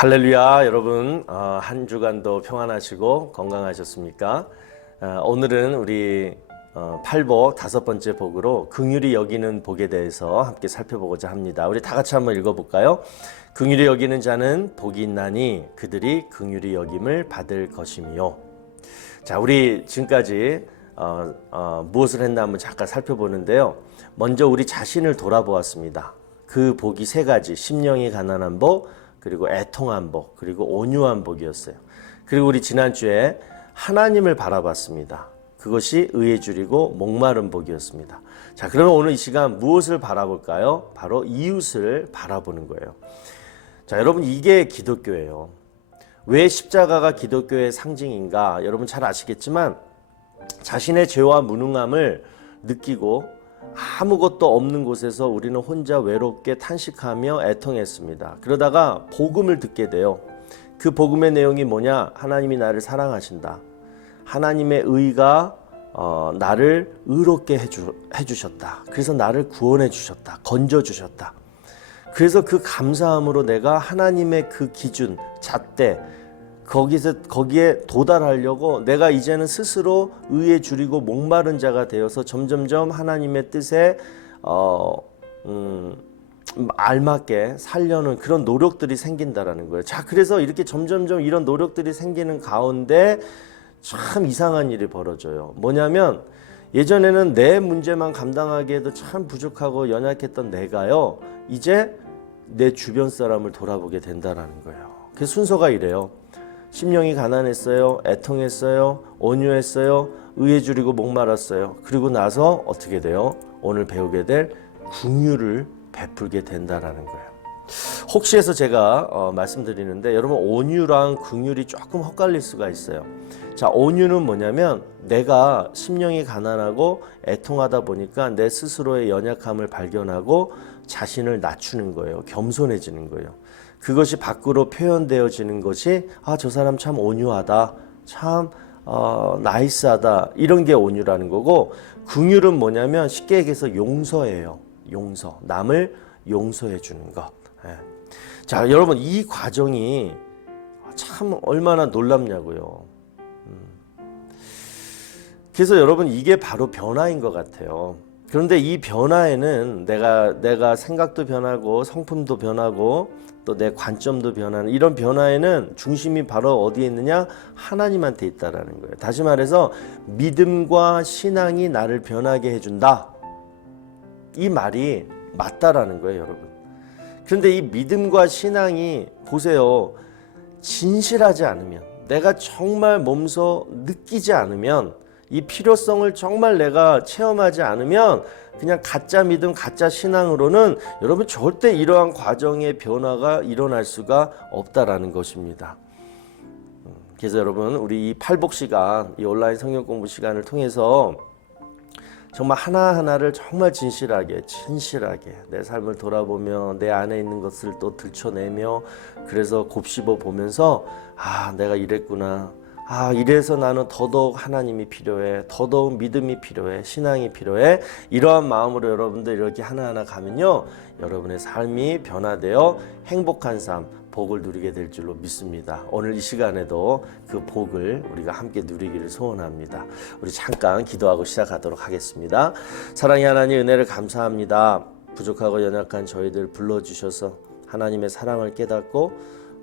할렐루야, 여러분. 한 주간도 평안하시고 건강하셨습니까? 오늘은 우리 팔복 다섯 번째 복으로 긍휼히 여기는 복에 대해서 함께 살펴보고자 합니다. 우리 다 같이 한번 읽어볼까요? 긍휼히 여기는 자는 복이 있나니 그들이 긍휼히 여김을 받을 것이미요. 자, 우리 지금까지 무엇을 했나 한번 잠깐 살펴보는데요. 먼저 우리 자신을 돌아보았습니다. 그 복이 세 가지, 심령이 가난한 복, 그리고 애통한 복, 그리고 온유한 복이었어요. 그리고 우리 지난주에 하나님을 바라봤습니다. 그것이 의에 줄이고 목마른 복이었습니다. 자, 그러면 오늘 이 시간 무엇을 바라볼까요? 바로 이웃을 바라보는 거예요. 자, 여러분, 이게 기독교예요. 왜 십자가가 기독교의 상징인가? 여러분 잘 아시겠지만 자신의 죄와 무능함을 느끼고 아무것도 없는 곳에서 우리는 혼자 외롭게 탄식하며 애통했습니다. 그러다가 복음을 듣게 돼요. 그 복음의 내용이 뭐냐? 하나님이 나를 사랑하신다. 하나님의 의가 나를 의롭게 해주셨다. 그래서 나를 구원해 주셨다. 건져 주셨다. 그래서 그 감사함으로 내가 하나님의 그 기준, 잣대, 거기에 도달하려고 내가 이제는 스스로 의에 줄이고 목마른 자가 되어서 점점점 하나님의 뜻에 알맞게 살려는 그런 노력들이 생긴다라는 거예요. 자, 그래서 이렇게 점점점 이런 노력들이 생기는 가운데 참 이상한 일이 벌어져요. 뭐냐면 예전에는 내 문제만 감당하기에도 참 부족하고 연약했던 내가요, 이제 내 주변 사람을 돌아보게 된다라는 거예요. 그 순서가 이래요. 심령이 가난했어요. 애통했어요. 온유했어요. 의에 줄이고 목말랐어요. 그리고 나서 어떻게 돼요? 오늘 배우게 될 긍휼을 베풀게 된다라는 거예요. 혹시 해서 제가 말씀드리는데 여러분, 온유랑 긍휼이 조금 헛갈릴 수가 있어요. 자, 온유는 뭐냐면 내가 심령이 가난하고 애통하다 보니까 내 스스로의 연약함을 발견하고 자신을 낮추는 거예요. 겸손해지는 거예요. 그것이 밖으로 표현되어지는 것이 저 사람 참 온유하다, 참 나이스하다, 이런 게 온유라는 거고, 긍휼은 뭐냐면 쉽게 얘기해서 용서예요. 용서, 남을 용서해 주는 것. 예. 자, 여러분, 이 과정이 참 얼마나 놀랍냐고요. 그래서 여러분, 이게 바로 변화인 것 같아요. 그런데 이 변화에는 내가 생각도 변하고 성품도 변하고 또 내 관점도 변하는 이런 변화에는 중심이 바로 어디에 있느냐? 하나님한테 있다라는 거예요. 다시 말해서 믿음과 신앙이 나를 변하게 해준다. 이 말이 맞다라는 거예요, 여러분. 그런데 이 믿음과 신앙이 보세요. 진실하지 않으면, 내가 정말 몸소 느끼지 않으면, 이 필요성을 정말 내가 체험하지 않으면 그냥 가짜 믿음, 가짜 신앙으로는 여러분 절대 이러한 과정의 변화가 일어날 수가 없다라는 것입니다. 그래서 여러분, 우리 이 팔복 시간, 이 온라인 성경 공부 시간을 통해서 정말 하나하나를 정말 진실하게 내 삶을 돌아보며 내 안에 있는 것을 또 들춰내며, 그래서 곱씹어 보면서 내가 이랬구나, 이래서 나는 더더욱 하나님이 필요해, 더더욱 믿음이 필요해, 신앙이 필요해, 이러한 마음으로 여러분들 이렇게 하나하나 가면요, 여러분의 삶이 변화되어 행복한 삶, 복을 누리게 될 줄로 믿습니다. 오늘 이 시간에도 그 복을 우리가 함께 누리기를 소원합니다. 우리 잠깐 기도하고 시작하도록 하겠습니다. 사랑의 하나님, 은혜를 감사합니다. 부족하고 연약한 저희들 불러주셔서 하나님의 사랑을 깨닫고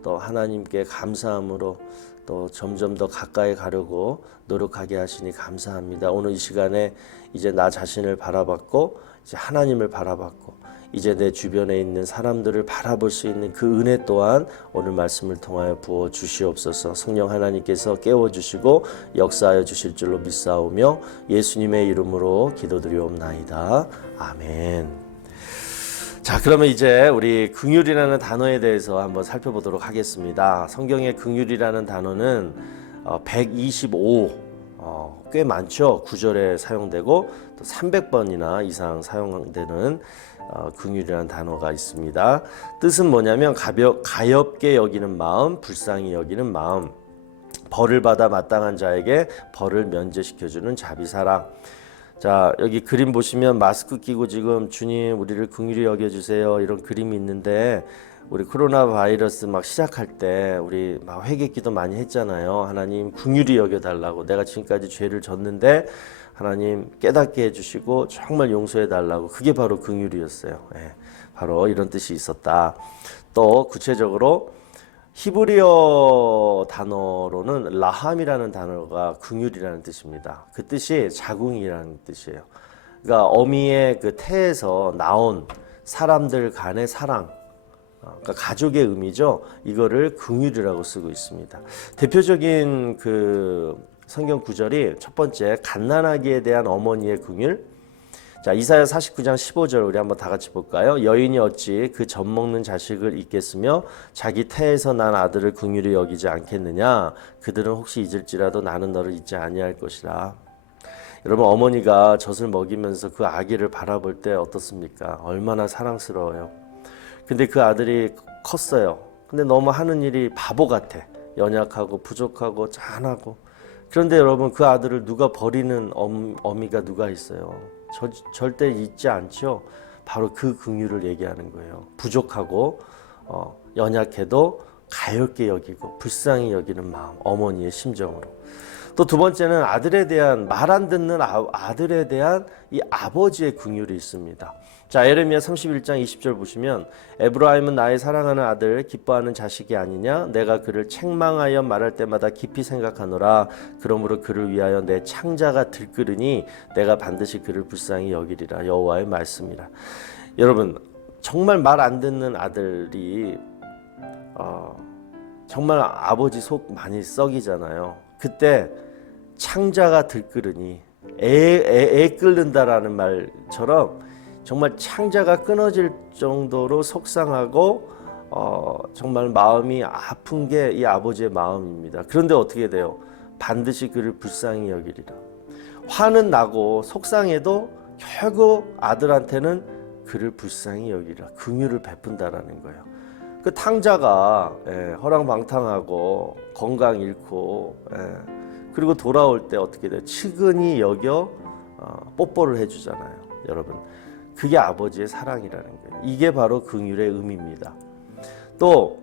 또 하나님께 감사함으로 또 점점 더 가까이 가려고 노력하게 하시니 감사합니다. 오늘 이 시간에 이제 나 자신을 바라봤고 이제 하나님을 바라봤고 이제 내 주변에 있는 사람들을 바라볼 수 있는 그 은혜 또한 오늘 말씀을 통하여 부어 주시옵소서. 성령 하나님께서 깨워주시고 역사하여 주실 줄로 믿사오며 예수님의 이름으로 기도드리옵나이다. 아멘. 자, 그러면 이제 우리 긍휼이라는 단어에 대해서 한번 살펴보도록 하겠습니다. 성경의 긍휼이라는 단어는 125, 꽤 많죠. 구절에 사용되고 또 300번이나 이상 사용되는 긍휼이라는 단어가 있습니다. 뜻은 뭐냐면 가엽게 여기는 마음, 불쌍히 여기는 마음, 벌을 받아 마땅한 자에게 벌을 면제시켜주는 자비사랑. 자, 여기 그림 보시면 마스크 끼고 지금 주님 우리를 긍휼히 여겨주세요 이런 그림이 있는데, 우리 코로나 바이러스 막 시작할 때 우리 막 회개기도 많이 했잖아요. 하나님 긍휼히 여겨달라고, 내가 지금까지 죄를 졌는데 하나님 깨닫게 해주시고 정말 용서해달라고. 그게 바로 긍휼이었어요. 예, 바로 이런 뜻이 있었다. 또 구체적으로 히브리어 단어로는 라함이라는 단어가 긍휼이라는 뜻입니다. 그 뜻이 자궁이라는 뜻이에요. 그러니까 어미의 그 태에서 나온 사람들 간의 사랑, 그러니까 가족의 의미죠. 이거를 긍휼이라고 쓰고 있습니다. 대표적인 그 성경 구절이 첫 번째, 갓난아기에 대한 어머니의 긍휼. 자, 이사야 49장 15절 우리 한번 다 같이 볼까요? 여인이 어찌 그 젖 먹는 자식을 잊겠으며 자기 태에서 난 아들을 긍휼히 여기지 않겠느냐? 그들은 혹시 잊을지라도 나는 너를 잊지 아니할 것이라. 여러분, 어머니가 젖을 먹이면서 그 아기를 바라볼 때 어떻습니까? 얼마나 사랑스러워요. 근데 그 아들이 컸어요. 근데 너무 하는 일이 바보 같아. 연약하고 부족하고 짠하고. 그런데 여러분, 그 아들을 누가 버리는 어미가 누가 있어요? 절대 잊지 않죠. 바로 그 긍휼을 얘기하는 거예요. 부족하고 연약해도 가엾게 여기고 불쌍히 여기는 마음, 어머니의 심정으로. 또 두 번째는 아들에 대한, 말 안 듣는 아들에 대한 이 아버지의 긍휼이 있습니다. 자, 예레미야 31장 20절 보시면, 에브라임은 나의 사랑하는 아들, 기뻐하는 자식이 아니냐? 내가 그를 책망하여 말할 때마다 깊이 생각하노라. 그러므로 그를 위하여 내 창자가 들끓으니 내가 반드시 그를 불쌍히 여기리라. 여호와의 말씀이라. 여러분, 정말 말 안 듣는 아들이 정말 아버지 속 많이 썩이잖아요. 그때 창자가 들끓으니, 애 끓는다라는 말처럼 정말 창자가 끊어질 정도로 속상하고 정말 마음이 아픈 게 이 아버지의 마음입니다. 그런데 어떻게 돼요? 반드시 그를 불쌍히 여기리라. 화는 나고 속상해도 결국 아들한테는 그를 불쌍히 여기리라. 긍휼을 베푼다라는 거예요. 그 탕자가 허랑방탕하고 건강 잃고 그리고 돌아올 때 어떻게 돼요? 측은히 여겨 뽀뽀를 해주잖아요. 여러분, 그게 아버지의 사랑이라는 거예요. 이게 바로 긍휼의 의미입니다. 또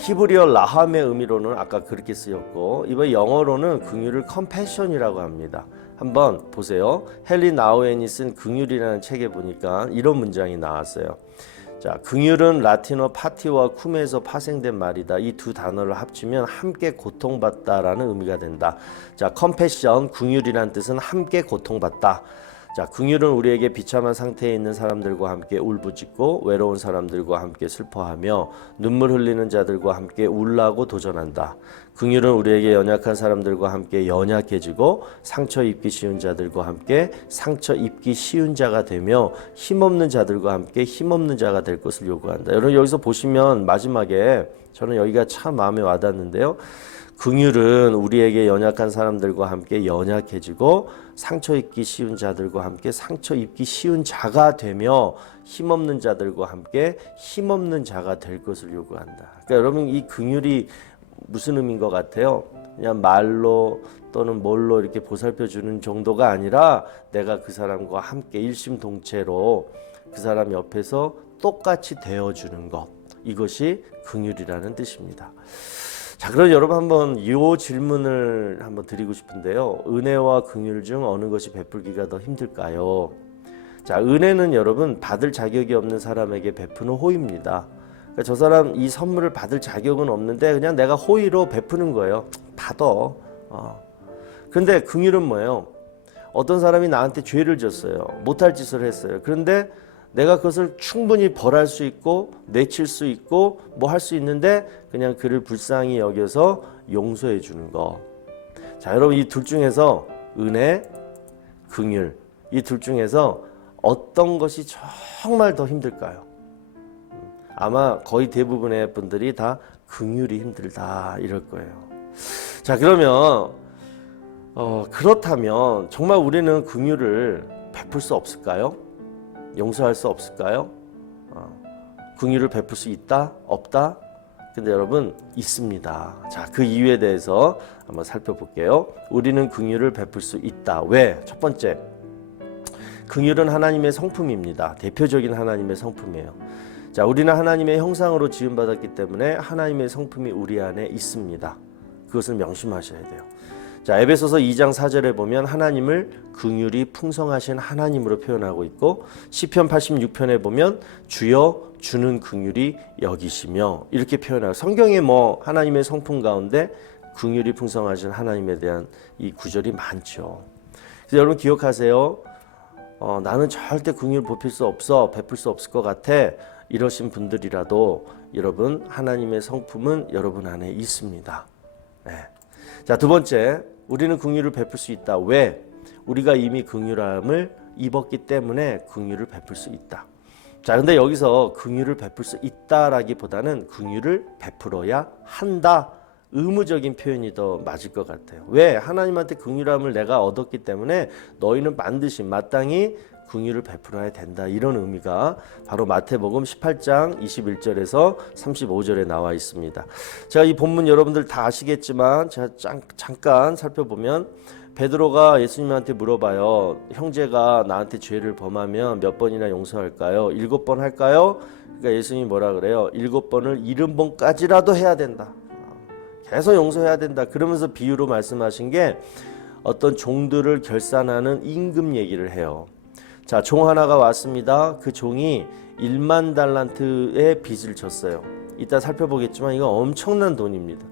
히브리어 라함의 의미로는 아까 그렇게 쓰였고, 이번 영어로는 긍휼을 컴패션이라고 합니다. 한번 보세요. 헨리 나우엔이 쓴 긍휼이라는 책에 보니까 이런 문장이 나왔어요. 자, 긍휼은 라틴어 파티와 쿠메에서 파생된 말이다. 이 두 단어를 합치면 함께 고통받다라는 의미가 된다. 자, 컴패션, 긍휼이란 뜻은 함께 고통받다. 자, 긍휼은 우리에게 비참한 상태에 있는 사람들과 함께 울부짖고 외로운 사람들과 함께 슬퍼하며 눈물 흘리는 자들과 함께 울라고 도전한다. 긍휼은 우리에게 연약한 사람들과 함께 연약해지고 상처 입기 쉬운 자들과 함께 상처 입기 쉬운 자가 되며 힘없는 자들과 함께 힘없는 자가 될 것을 요구한다. 여러분, 여기서 보시면 마지막에 저는 여기가 참 마음에 와닿는데요. 긍휼은 우리에게 연약한 사람들과 함께 연약해지고 상처 입기 쉬운 자들과 함께 상처 입기 쉬운 자가 되며 힘없는 자들과 함께 힘없는 자가 될 것을 요구한다. 그러니까 여러분, 이 긍휼이 무슨 의미인 것 같아요? 그냥 말로 또는 뭘로 이렇게 보살펴 주는 정도가 아니라 내가 그 사람과 함께 일심동체로 그 사람 옆에서 똑같이 되어주는 것, 이것이 긍휼이라는 뜻입니다. 자, 그럼 여러분, 한번 이 질문을 한번 드리고 싶은데요. 은혜와 긍휼 중 어느 것이 베풀기가 더 힘들까요? 자, 은혜는 여러분 받을 자격이 없는 사람에게 베푸는 호의입니다. 그러니까 저 사람 이 선물을 받을 자격은 없는데 그냥 내가 호의로 베푸는 거예요. 받아. 그런데 긍휼은 뭐예요? 어떤 사람이 나한테 죄를 졌어요. 못할 짓을 했어요. 그런데 내가 그것을 충분히 벌할 수 있고 내칠 수 있고 뭐 할 수 있는데 그냥 그를 불쌍히 여겨서 용서해 주는 거. 자, 여러분, 이 둘 중에서 은혜, 긍휼, 이 둘 중에서 어떤 것이 정말 더 힘들까요? 아마 거의 대부분의 분들이 다 긍휼이 힘들다 이럴 거예요. 자, 그러면 그렇다면 정말 우리는 긍휼을 베풀 수 없을까요? 용서할 수 없을까요? 긍휼을 베풀 수 있다? 없다? 근데 여러분 있습니다. 자, 그 이유에 대해서 한번 살펴볼게요. 우리는 긍휼을 베풀 수 있다. 왜? 첫 번째, 긍휼은 하나님의 성품입니다. 대표적인 하나님의 성품이에요. 자, 우리는 하나님의 형상으로 지음받았기 때문에 하나님의 성품이 우리 안에 있습니다. 그것을 명심하셔야 돼요. 자, 에베소서 2장 4절에 보면 하나님을 긍휼이 풍성하신 하나님으로 표현하고 있고, 시편 86편에 보면 주여 주는 긍휼이 여기시며 이렇게 표현하고, 성경에 뭐 하나님의 성품 가운데 긍휼이 풍성하신 하나님에 대한 이 구절이 많죠. 그래서 여러분 기억하세요. 나는 절대 긍휼 베풀 수 없을 것 같아, 이러신 분들이라도 여러분 하나님의 성품은 여러분 안에 있습니다. 네. 자, 두 번째, 우리는 긍휼을 베풀 수 있다. 왜? 우리가 이미 긍휼함을 입었기 때문에 긍휼을 베풀 수 있다. 자, 근데 여기서 긍휼을 베풀 수 있다라기보다는 긍휼을 베풀어야 한다, 의무적인 표현이 더 맞을 것 같아요. 왜? 하나님한테 긍휼함을 내가 얻었기 때문에 너희는 반드시 마땅히 긍휼을 베풀어야 된다, 이런 의미가 바로 마태복음 18장 21절에서 35절에 나와 있습니다. 제가 이 본문 여러분들 다 아시겠지만 제가 잠깐 살펴보면, 베드로가 예수님한테 물어봐요. 형제가 나한테 죄를 범하면 몇 번이나 용서할까요? 7번 할까요? 그러니까 예수님이 뭐라 그래요? 7번을 70번까지라도 해야 된다. 계속 용서해야 된다. 그러면서 비유로 말씀하신 게 어떤 종들을 결산하는 임금 얘기를 해요. 자, 종 하나가 왔습니다. 그 종이 1만 달란트의 빚을 졌어요. 이따 살펴보겠지만 이건 엄청난 돈입니다.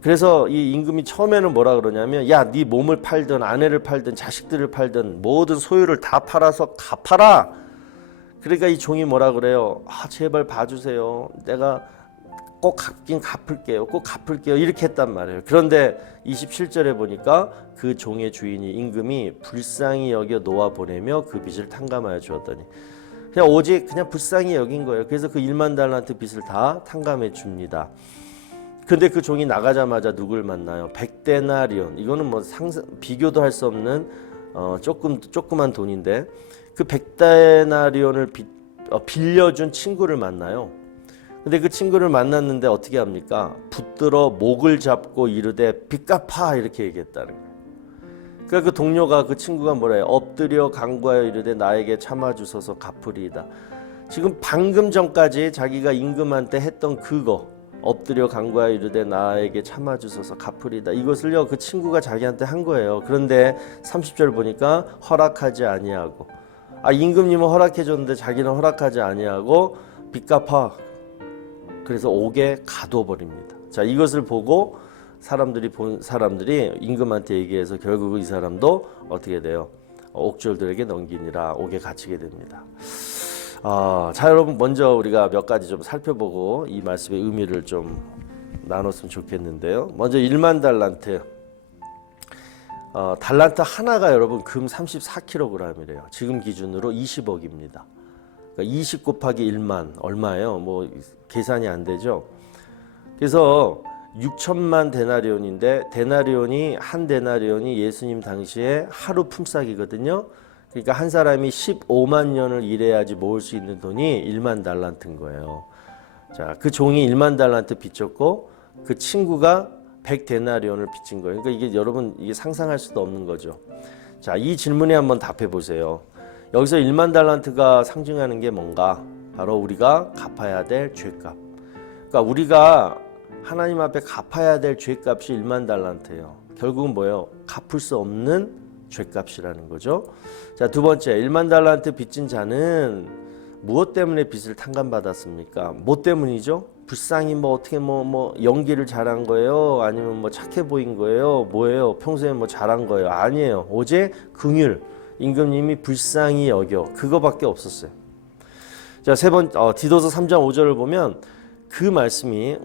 그래서 이 임금이 처음에는 뭐라 그러냐면, 야, 네 몸을 팔든 아내를 팔든 자식들을 팔든 모든 소유를 다 팔아서 갚아라. 그러니까 이 종이 뭐라 그래요? 제발 봐주세요. 내가 꼭 갚을게요. 이렇게 했단 말이에요. 그런데 27절에 보니까 그 종의 주인이, 임금이 불쌍히 여겨 놓아 보내며 그 빚을 탕감하여 주었더니, 그냥 오직 그냥 불쌍히 여긴 거예요. 그래서 그 1만 달란트 빚을 다 탕감해 줍니다. 근데 그 종이 나가자마자 누굴 만나요? 100데나리온. 이거는 뭐 비교도 할 수 없는 조그만 돈인데, 그 100데나리온을 빌려준 친구를 만나요. 근데 그 친구를 만났는데 어떻게 합니까? 붙들어 목을 잡고 이르되 빚 갚아, 이렇게 얘기했다는 거예요. 그러니까 그 동료가, 그 친구가 뭐라 해요? 엎드려 간구하여 이르되 나에게 참아주소서 갚으리이다. 지금 방금 전까지 자기가 임금한테 했던 그거, 엎드려 간구하여 이르되 나에게 참아주소서 갚으리이다, 이것을요 그 친구가 자기한테 한 거예요. 그런데 30절 보니까 허락하지 아니하고, 임금님은 허락해 줬는데 자기는 허락하지 아니하고 빚 갚아. 그래서 옥에 가둬버립니다. 자, 이것을 보고 본 사람들이 임금한테 얘기해서 결국 이 사람도 어떻게 돼요? 옥졸들에게 넘기니라, 옥에 갇히게 됩니다. 자, 여러분 먼저 우리가 몇 가지 좀 살펴보고 이 말씀의 의미를 좀 나눴으면 좋겠는데요. 먼저 1만 달란트. 달란트 하나가 여러분 금 34kg이래요. 지금 기준으로 20억입니다. 그러니까 20 곱하기 1만 얼마예요? 뭐 계산이 안 되죠. 그래서 6천만 데나리온인데, 한 데나리온이 예수님 당시에 하루 품삯이거든요. 그러니까 한 사람이 15만 년을 일해야지 모을 수 있는 돈이 1만 달란트인 거예요. 자, 그 종이 1만 달란트 빚졌고 그 친구가 100데나리온을 빚진 거예요. 그러니까 이게 여러분 이게 상상할 수도 없는 거죠. 자, 이 질문에 한번 답해 보세요. 여기서 1만 달란트가 상징하는 게 뭔가? 바로 우리가 갚아야 될 죄값. 그러니까 우리가 하나님 앞에 갚아야 될 죄값이 1만 달란트예요. 결국은 뭐예요? 갚을 수 없는 죄값이라는 거죠. 자, 두 번째, 1만 달란트 빚진 자는 무엇 때문에 빚을 탕감받았습니까? 뭐 때문이죠? 불쌍히 어떻게 연기를 잘한 거예요? 아니면 착해 보인 거예요? 뭐예요? 평소에 잘한 거예요? 아니에요. 오직 긍휼, 임금님이 불쌍히 여겨, 그거밖에 없었어요. 자, 디도서 3장 5절을 보면 그 말씀이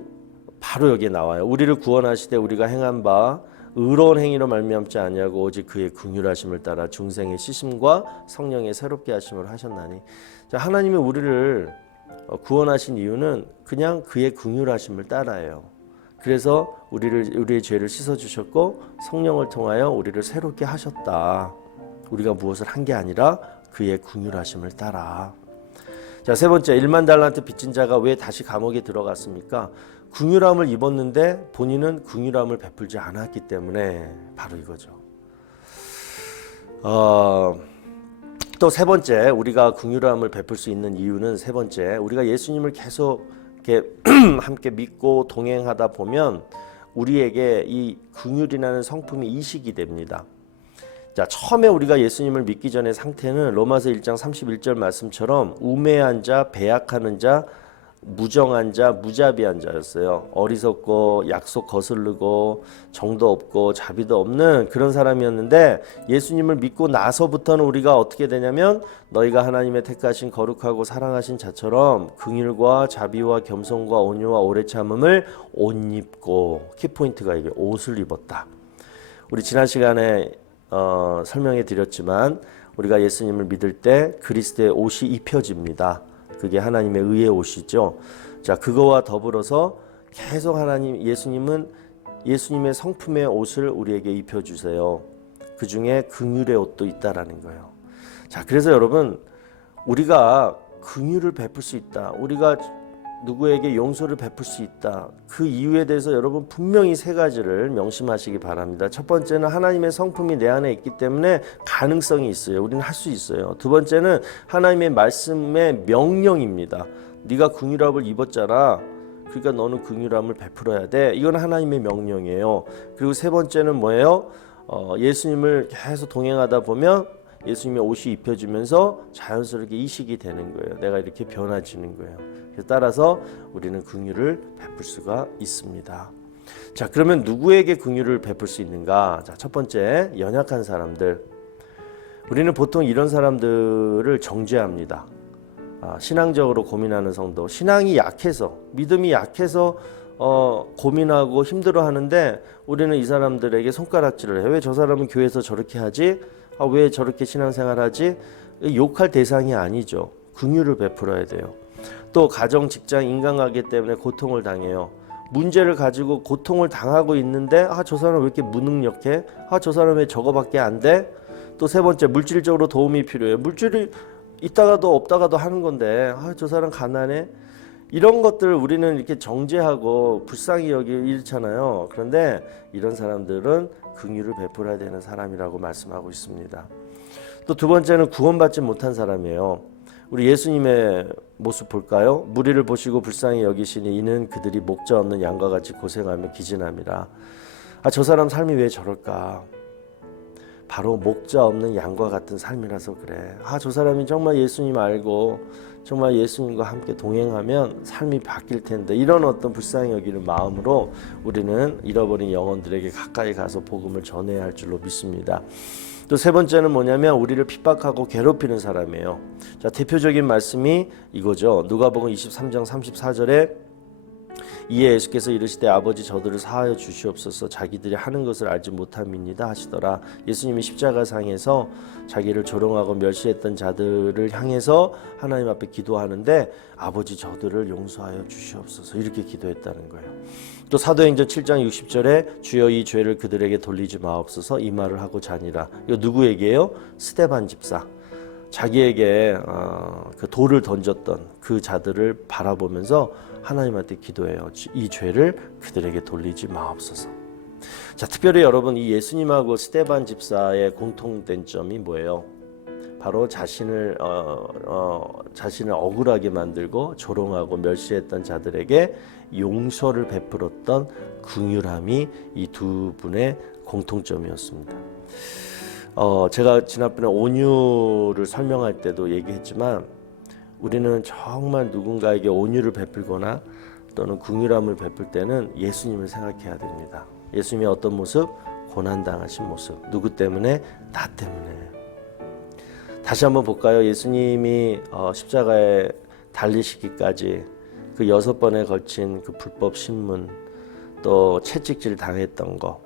바로 여기에 나와요. 우리를 구원하시되 우리가 행한 바 의로운 행위로 말미암지 아니하고 오직 그의 긍휼하심을 따라 중생의 시심과 성령의 새롭게 하심을 하셨나니. 자, 하나님이 우리를 구원하신 이유는 그냥 그의 긍휼하심을 따라예요. 그래서 우리의 죄를 씻어 주셨고 성령을 통하여 우리를 새롭게 하셨다. 우리가 무엇을 한 게 아니라 그의 긍휼하심을 따라. 자, 세 번째, 1만 달란트 빚진 자가 왜 다시 감옥에 들어갔습니까? 긍휼함을 입었는데 본인은 긍휼함을 베풀지 않았기 때문에 바로 이거죠. 또 세 번째, 우리가 긍휼함을 베풀 수 있는 이유는 세 번째, 우리가 예수님을 계속 이렇게 함께 믿고 동행하다 보면 우리에게 이 긍휼이라는 성품이 이식이 됩니다. 자, 처음에 우리가 예수님을 믿기 전의 상태는 로마서 1장 31절 말씀처럼 우매한 자, 배약하는 자, 무정한 자, 무자비한 자였어요. 어리석고 약속 거스르고 정도 없고 자비도 없는 그런 사람이었는데 예수님을 믿고 나서부터는 우리가 어떻게 되냐면 너희가 하나님의 택하신 거룩하고 사랑하신 자처럼 긍휼과 자비와 겸손과 온유와 오래 참음을 옷 입고, 키포인트가 이게 옷을 입었다. 우리 지난 시간에 설명해 드렸지만 우리가 예수님을 믿을 때 그리스도의 옷이 입혀집니다. 그게 하나님의 의의 옷이죠. 자, 그거와 더불어서 계속 예수님은 예수님의 성품의 옷을 우리에게 입혀주세요. 그 중에 긍휼의 옷도 있다라는 거예요. 자, 그래서 여러분, 우리가 긍휼을 베풀 수 있다. 우리가 누구에게 용서를 베풀 수 있다. 그 이유에 대해서 여러분 분명히 세 가지를 명심하시기 바랍니다. 첫 번째는 하나님의 성품이 내 안에 있기 때문에 가능성이 있어요. 우리는 할 수 있어요. 두 번째는 하나님의 말씀의 명령입니다. 네가 긍휼함을 입었잖아. 그러니까 너는 긍휼함을 베풀어야 돼. 이건 하나님의 명령이에요. 그리고 세 번째는 뭐예요? 예수님을 계속 동행하다 보면 예수님의 옷이 입혀지면서 자연스럽게 이식이 되는 거예요. 내가 이렇게 변화지는 거예요. 따라서 우리는 긍휼을 베풀 수가 있습니다. 자, 그러면 누구에게 긍휼을 베풀 수 있는가? 자, 첫 번째, 연약한 사람들. 우리는 보통 이런 사람들을 정죄합니다. 신앙적으로 고민하는 성도, 신앙이 약해서, 믿음이 약해서 고민하고 힘들어하는데 우리는 이 사람들에게 손가락질을 해요. 왜 저 사람은 교회에서 저렇게 하지? 왜 저렇게 신앙생활하지? 욕할 대상이 아니죠. 긍휼을 베풀어야 돼요. 또 가정, 직장, 인간관계 때문에 고통을 당해요. 문제를 가지고 고통을 당하고 있는데 저 사람 왜 이렇게 무능력해? 저 사람 왜 저거밖에 안 돼? 또 세 번째, 물질적으로 도움이 필요해요. 물질이 있다가도 없다가도 하는 건데 저 사람 가난해? 이런 것들을 우리는 이렇게 정죄하고 불쌍히 여기기 잃잖아요. 그런데 이런 사람들은 긍휼을 베풀어야 되는 사람이라고 말씀하고 있습니다. 또 두 번째는 구원받지 못한 사람이에요. 우리 예수님의 모습 볼까요? 무리를 보시고 불쌍히 여기시니 이는 그들이 목자 없는 양과 같이 고생하며 기진함이라. 저 사람 삶이 왜 저럴까? 바로 목자 없는 양과 같은 삶이라서 그래. 저 사람이 정말 예수님 알고 정말 예수님과 함께 동행하면 삶이 바뀔 텐데, 이런 어떤 불쌍히 여기는 마음으로 우리는 잃어버린 영혼들에게 가까이 가서 복음을 전해야 할 줄로 믿습니다. 또 세 번째는 뭐냐면 우리를 핍박하고 괴롭히는 사람이에요. 자, 대표적인 말씀이 이거죠. 누가복음 23장 34절에 이에 예수께서 이르시되 아버지 저들을 사하여 주시옵소서 자기들이 하는 것을 알지 못함이니이다 하시더라. 예수님이 십자가상에서 자기를 조롱하고 멸시했던 자들을 향해서 하나님 앞에 기도하는데 아버지 저들을 용서하여 주시옵소서 이렇게 기도했다는 거예요. 또 사도행전 7장 60절에 주여 이 죄를 그들에게 돌리지 마옵소서 이 말을 하고 자니라. 이거 누구에게요? 스데반 집사. 자기에게 그 돌을 던졌던 그 자들을 바라보면서 하나님한테 기도해요. 이 죄를 그들에게 돌리지 마옵소서. 자, 특별히 여러분 이 예수님하고 스데반 집사의 공통된 점이 뭐예요? 바로 자신을 억울하게 만들고 조롱하고 멸시했던 자들에게 용서를 베풀었던 긍휼함이 이 두 분의 공통점이었습니다. 제가 지난번에 온유를 설명할 때도 얘기했지만 우리는 정말 누군가에게 온유를 베풀거나 또는 긍휼함을 베풀 때는 예수님을 생각해야 됩니다. 예수님의 어떤 모습? 고난당하신 모습. 누구 때문에? 나 때문에. 다시 한번 볼까요? 예수님이 십자가에 달리시기까지 그 6번에 걸친 그 불법 신문, 또 채찍질 당했던 거,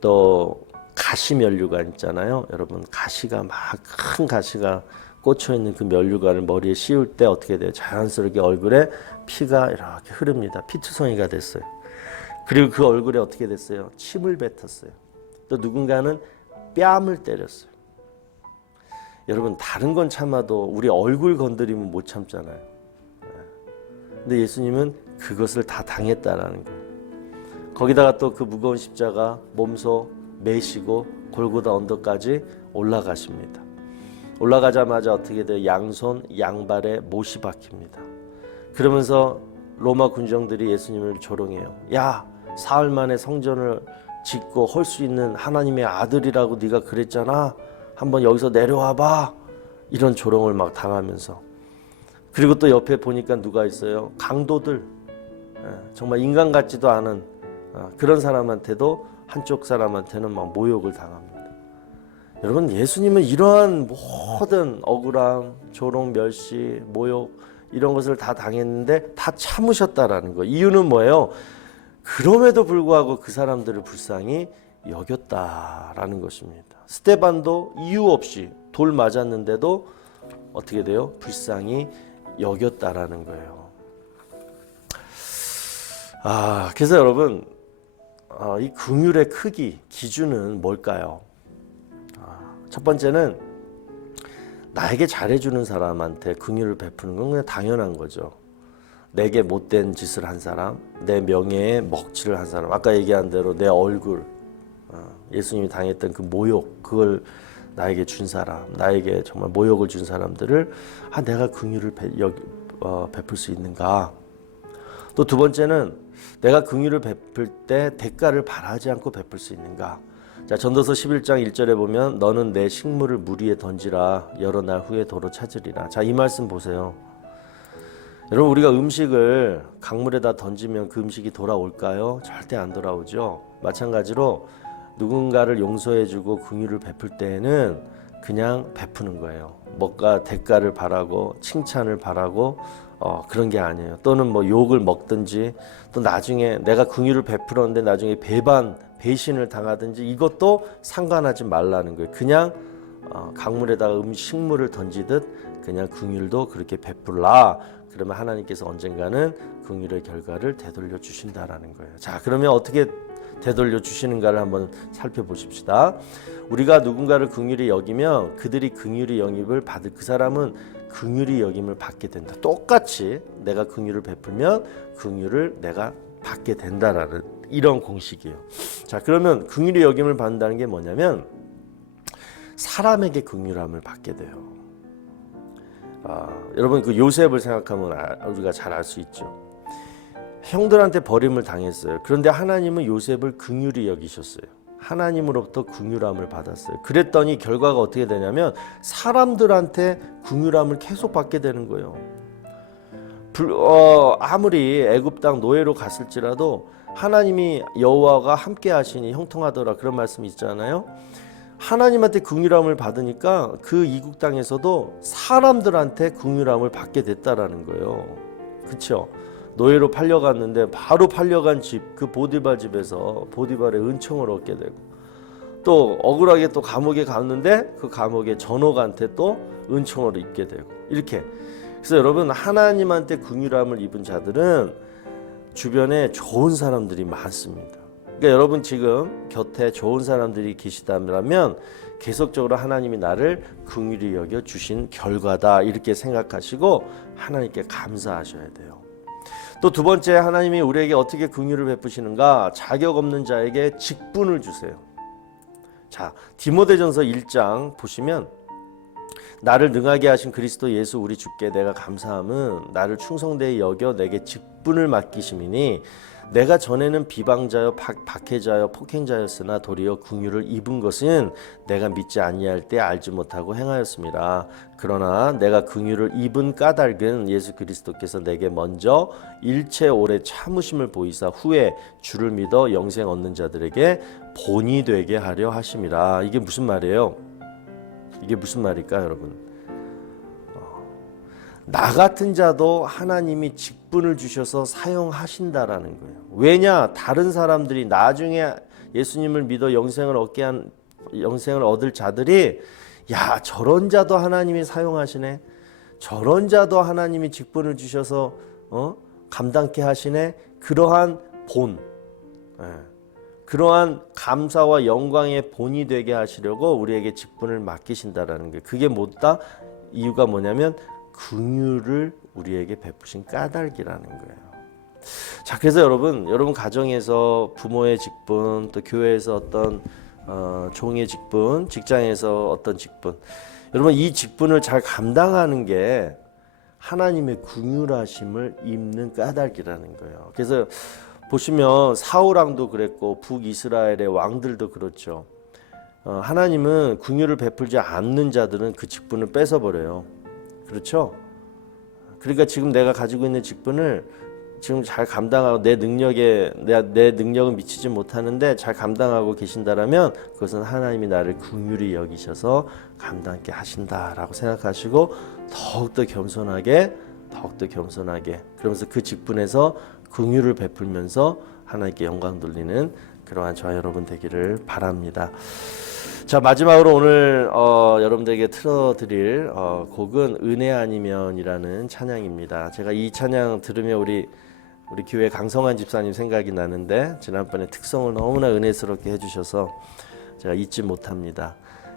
또 가시면류관 있잖아요. 여러분 가시가 막 큰 가시가 꽂혀있는 그 면류관을 머리에 씌울 때 어떻게 돼요? 자연스럽게 얼굴에 피가 이렇게 흐릅니다. 피투성이가 됐어요. 그리고 그 얼굴에 어떻게 됐어요? 침을 뱉었어요. 또 누군가는 뺨을 때렸어요. 여러분 다른 건 참아도 우리 얼굴 건드리면 못 참잖아요. 근데 예수님은 그것을 다 당했다라는 거예요. 거기다가 또 그 무거운 십자가 몸소 메시고 골고다 언덕까지 올라가십니다. 올라가자마자 어떻게 돼요? 양손 양발에 못이 박힙니다. 그러면서 로마 군정들이 예수님을 조롱해요. 야, 사흘 만에 성전을 짓고 할 수 있는 하나님의 아들이라고 네가 그랬잖아. 한번 여기서 내려와 봐. 이런 조롱을 막 당하면서. 그리고 또 옆에 보니까 누가 있어요? 강도들. 정말 인간 같지도 않은 그런 사람한테도, 한쪽 사람한테는 막 모욕을 당합니다. 여러분, 예수님은 이러한 모든 억울함, 조롱, 멸시, 모욕 이런 것을 다 당했는데 다 참으셨다라는 거예요. 이유는 뭐예요? 그럼에도 불구하고 그 사람들을 불쌍히 여겼다라는 것입니다. 스데반도 이유 없이 돌 맞았는데도 어떻게 돼요? 불쌍히 여겼다라는 거예요. 그래서 여러분, 이 긍휼의 크기, 기준은 뭘까요? 첫 번째는 나에게 잘해주는 사람한테 긍휼을 베푸는 건 그냥 당연한 거죠. 내게 못된 짓을 한 사람, 내 명예에 먹칠을 한 사람, 아까 얘기한 대로 내 얼굴, 예수님이 당했던 그 모욕, 그걸 나에게 준 사람, 나에게 정말 모욕을 준 사람들을 내가 긍휼을 베풀 수 있는가. 또 두 번째는 내가 긍휼을 베풀 때 대가를 바라지 않고 베풀 수 있는가. 자, 전도서 11장 1절에 보면 너는 내 식물을 물 위에 던지라 여러 날 후에 도로 찾으리라. 자, 이 말씀 보세요. 여러분, 우리가 음식을 강물에다 던지면 그 음식이 돌아올까요? 절대 안 돌아오죠. 마찬가지로 누군가를 용서해주고 긍휼을 베풀 때에는 그냥 베푸는 거예요. 뭔가 대가를 바라고 칭찬을 바라고 그런 게 아니에요. 또는 뭐 욕을 먹든지 또 나중에 내가 긍휼을 베풀었는데 나중에 배신을 당하든지 이것도 상관하지 말라는 거예요. 그냥 강물에다가 식물을 던지듯 그냥 긍휼도 그렇게 베풀라. 그러면 하나님께서 언젠가는 긍휼의 결과를 되돌려 주신다라는 거예요. 자, 그러면 어떻게 되돌려 주시는가를 한번 살펴보십시다. 우리가 누군가를 긍휼히 여기면 그들이 긍휼히 영입을 받을 그 사람은 긍휼히 여김을 받게 된다. 똑같이 내가 긍휼을 베풀면 긍휼을 내가 받게 된다라는 이런 공식이에요. 자, 그러면 긍휼히 여김을 받는다는 게 뭐냐면 사람에게 긍휼함을 받게 돼요. 여러분, 그 요셉을 생각하면 우리가 잘 알 수 있죠. 형들한테 버림을 당했어요. 그런데 하나님은 요셉을 긍휼히 여기셨어요. 하나님으로부터 긍휼함을 받았어요. 그랬더니 결과가 어떻게 되냐면 사람들한테 긍휼함을 계속 받게 되는 거예요. 아무리 애굽 땅 노예로 갔을지라도 하나님이 여호와가 함께 하시니 형통하더라, 그런 말씀이 있잖아요. 하나님한테 긍휼함을 받으니까 그 이국 땅에서도 사람들한테 긍휼함을 받게 됐다라는 거예요. 그렇죠? 노예로 팔려갔는데 바로 팔려간 집, 그 보디발 집에서 보디발의 은총을 얻게 되고, 또 억울하게 또 감옥에 갔는데 그 감옥의 전옥한테 또 은총을 입게 되고, 이렇게. 그래서 여러분, 하나님한테 긍휼함을 입은 자들은 주변에 좋은 사람들이 많습니다. 그러니까 여러분 지금 곁에 좋은 사람들이 계시다면 계속적으로 하나님이 나를 긍휼히 여겨 주신 결과다, 이렇게 생각하시고 하나님께 감사하셔야 돼요. 또 두 번째, 하나님이 우리에게 어떻게 긍휼을 베푸시는가? 자격 없는 자에게 직분을 주세요. 자, 디모데전서 1장 보시면 나를 능하게 하신 그리스도 예수 우리 주께 내가 감사함은 나를 충성되이 여겨 내게 직분을 맡기심이니 내가 전에는 비방자여 박해자여 폭행자였으나 도리어 긍휼을 입은 것은 내가 믿지 아니할 때 알지 못하고 행하였습니다. 그러나 내가 긍휼을 입은 까닭은 예수 그리스도께서 내게 먼저 일체 오래 참으심을 보이사 후에 주를 믿어 영생 얻는 자들에게 본이 되게 하려 하심이라. 이게 무슨 말이에요? 이게 무슨 말일까, 여러분? 나 같은 자도 하나님이 직분을 주셔서 사용하신다라는 거예요. 왜냐? 다른 사람들이 나중에 예수님을 믿어 영생을 얻을 자들이 야, 저런 자도 하나님이 사용하시네. 저런 자도 하나님이 직분을 주셔서 감당케 하시네. 그러한 본, 그러한 감사와 영광의 본이 되게 하시려고 우리에게 직분을 맡기신다라는 게, 그게 뭐다? 이유가 뭐냐면 긍휼을 우리에게 베푸신 까닭이라는 거예요. 자, 그래서 여러분 가정에서 부모의 직분, 또 교회에서 어떤 종의 직분, 직장에서 어떤 직분, 여러분 이 직분을 잘 감당하는 게 하나님의 긍휼하심을 입는 까닭이라는 거예요. 그래서 보시면 사울왕도 그랬고 북이스라엘의 왕들도 그렇죠. 하나님은 긍휼을 베풀지 않는 자들은 그 직분을 뺏어버려요. 그렇죠? 그러니까 지금 내가 가지고 있는 직분을 지금 잘 감당하고 내 능력은 미치지 못하는데 잘 감당하고 계신다라면 그것은 하나님이 나를 긍휼히 여기셔서 감당케 하신다라고 생각하시고 더욱더 겸손하게 그러면서 그 직분에서 긍휼을 베풀면서 하나님께 영광 돌리는 그러한 저와 여러분 되기를 바랍니다. 자, 마지막으로 오늘 여러분들에게 틀어드릴 곡은 은혜 아니면이라는 찬양입니다. 제가 이 찬양 들으며 우리 교회 강성환 집사님 생각이 나는데, 지난번에 특성을 너무나 은혜스럽게 해주셔서 제가 잊지 못합니다.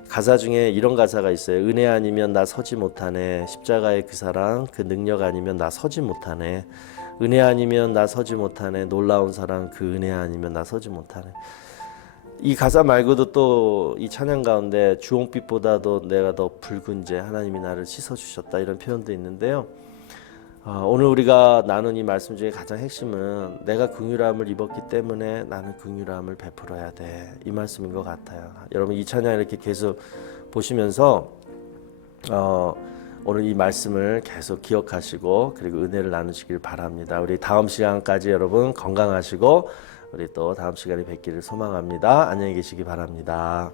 가사 중에 이런 가사가 있어요. 은혜 아니면 나 서지 못하네. 십자가의 그 사랑, 그 능력 아니면 나 서지 못하네. 은혜 아니면 나 서지 못하네. 놀라운 사랑, 그 은혜 아니면 나 서지 못하네. 이 가사 말고도 또 이 찬양 가운데 주홍빛보다도 내가 더 붉은 재 하나님이 나를 씻어주셨다, 이런 표현도 있는데요. 오늘 우리가 나눈 이 말씀 중에 가장 핵심은 내가 긍휼함을 입었기 때문에 나는 긍휼함을 베풀어야 돼, 이 말씀인 것 같아요. 여러분 이 찬양 이렇게 계속 보시면서 오늘 이 말씀을 계속 기억하시고 그리고 은혜를 나누시길 바랍니다. 우리 다음 시간까지 여러분 건강하시고 우리 또 다음 시간에 뵙기를 소망합니다. 안녕히 계시기 바랍니다.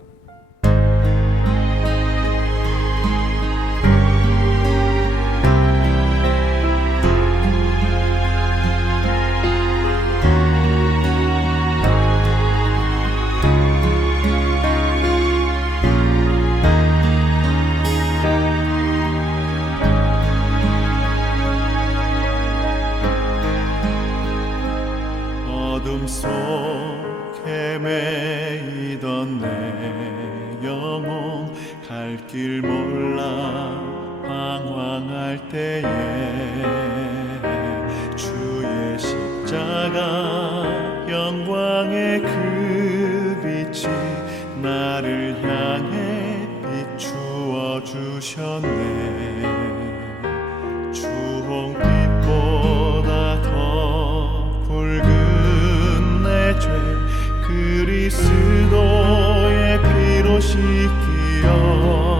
어둠 속 헤매이던 내 영혼 갈 길 몰라 방황할 때에 주의 십자가 영광의 그 빛이 나를 향해 비추어 주셨네. 주홍빛보다 더 붉은 내 죄 그리스도의 피로 씻기어